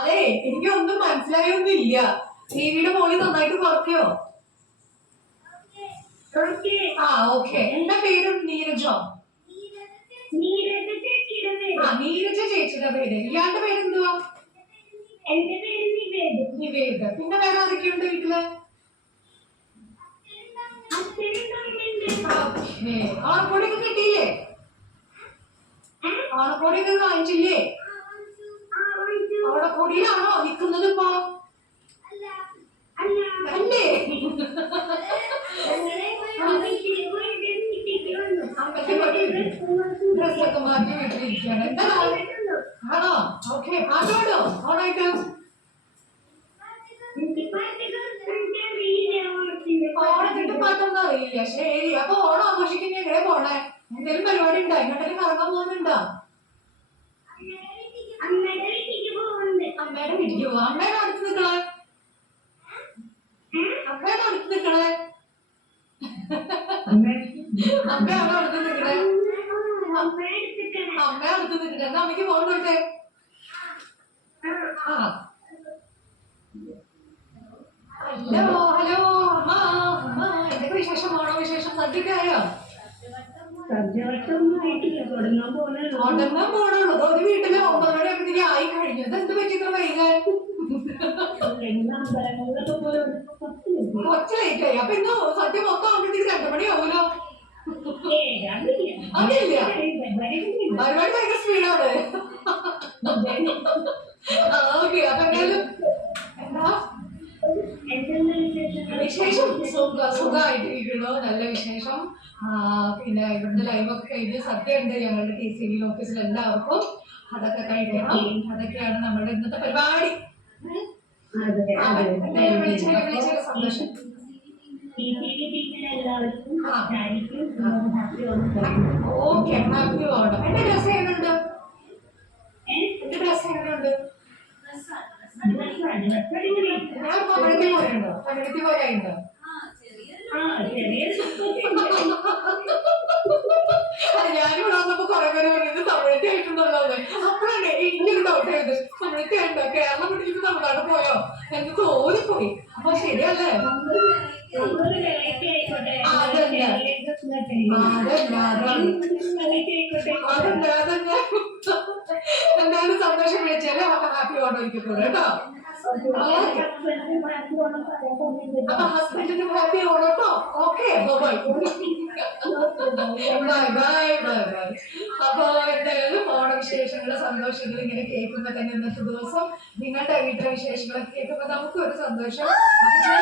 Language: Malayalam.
അതെ, എനിക്കൊന്നും മനസ്സിലായൊന്നുമില്ല. ടിവിയുടെ മോളിൽ നന്നായിട്ട് കുറയ്ക്കോ? ആ, ഓക്കെ. എന്റെ പേര് നീരജോ? ആ, നീരജ ചേച്ചിയുടെ പേര്. ഇയാളുടെ പേരെന്തുവാ? നിവേദ്. പിന്നെ വേറെ ആരൊക്കെയുണ്ട് വീട്ടില്? ഓക്കെ. ഓണക്കോടിയൊക്കെ കിട്ടിയില്ലേ? ഓണക്കോടിയൊക്കെ വാങ്ങിച്ചില്ലേ? ഓണക്കോടിയിലാണോ നിക്കുന്നത് ഇപ്പൊ? അല്ലേ? ഡ്രസ്സൊക്കെ മാറ്റി വീട്ടിലിരിക്കുകയാണ്. എന്താ ആണോ? ഓക്കെ. പാട്ടോ ഓണായിട്ട് ഓണത്തിന്റെ പാട്ടൊന്നും അറിയില്ല. ശരി, അപ്പൊ ഓണം ആഘോഷിക്കുന്ന എങ്ങനെ പോണേ? എന്തെങ്കിലും പരിപാടി ഉണ്ടോ? എങ്ങോട്ടെങ്കിലും കറങ്ങാൻ പോകുന്നുണ്ടോ? അമ്മയുടെ വീട്ടിലേക്ക് പോവാ. അമ്മയുടെ അടുത്ത് നിൽക്കണേ. അമ്മയുടെ അടുത്ത് നിൽക്കണേ. അമ്മയാണ് അടുത്ത് നിൽക്കണേ. അമ്മ അടുത്ത് നിൽക്കണേ. എന്നാ അമ്മയ്ക്ക് ഫോൺ കൊടുത്തേ. ആ, ഹലോ ഹലോ അമ്മ. അമ്മ എന്തൊക്കെ വിശേഷം? ഓണ വിശേഷം സദ്യക്കായോ? തുടങ്ങാൻ പോണുള്ളൂ. ഒരു വീട്ടില് 9 മണിയാകുമ്പോ ആയി കഴിഞ്ഞു. ഇതെന്ത് പറ്റി ഇത്ര വൈകാൻ? കുറച്ച് ലേറ്റ് ആയി. അപ്പൊ ഇന്ന് സദ്യ മൊത്തം ആകുമ്പോഴത്തേക്ക് 2 മണിയാവൂലോ? അതില്ല, പരിപാടി ഭയങ്കര സ്പീഡാണ്. ഓക്കെ. അപ്പൊ എന്തായാലും എന്താ വിശേഷം? സുഖമായിട്ടിരിക്കണോ? നല്ല വിശേഷം. പിന്നെ ഇവിടുത്തെ ലൈവൊക്കെ കഴിഞ്ഞ് സദ്യ ഉണ്ട് ഞങ്ങളുടെ TCV ഓഫീസിൽ എല്ലാവർക്കും. അതൊക്കെ കഴിക്കണം. അതൊക്കെയാണ് നമ്മുടെ ഇന്നത്തെ പരിപാടി. വിളിച്ചൊരു സന്തോഷം. Okay, happy Onam. എന്റെ ഡ്രസ് എങ്ങനെയുണ്ട്? എന്റെ ഡ്രസ് എങ്ങനെയുണ്ട്? ഞാൻ പകടത്തിൽ പോയിട്ടുണ്ടോ? പകടത്തിൽ പോയായിട്ടുണ്ടോ? ഞാനിവിടെ വന്നപ്പോ കുറെ പേര് പറഞ്ഞത് തമിഴത്തി ആയിട്ടുണ്ടല്ലോ. അപ്പോഴാണ് എനിക്കൊരു ഡൗട്ട് ആയത്. തമിഴത്തി ആയിട്ടുണ്ടോ? കേരളം പിടിച്ചിട്ട് തമിഴ്നാട് പോയോ? എനിക്ക് തോന്നിപ്പോയി. അപ്പൊ ശരിയല്ലേ? അതന്നെ എന്തായാലും സന്തോഷം വിളിച്ചാലേ അപ്പൊ ഹാപ്പി ഓണം ഇരിക്കത്തുള്ളൂ കേട്ടോ. അപ്പൊ ഹസ്ബൻഡിന് ഹാപ്പി ഓണം കേട്ടോ. Okay, bye bye bye bye bye. അപ്പൊ എന്തായാലും ഓണവിശേഷങ്ങള് സന്തോഷങ്ങൾ ഇങ്ങനെ കേൾക്കുമ്പോ തന്നെ ഇന്നത്തെ ദിവസം നിങ്ങളുടെ വീട്ടിലെ വിശേഷങ്ങളൊക്കെ കേൾക്കുമ്പോ നമുക്കൊരു സന്തോഷം.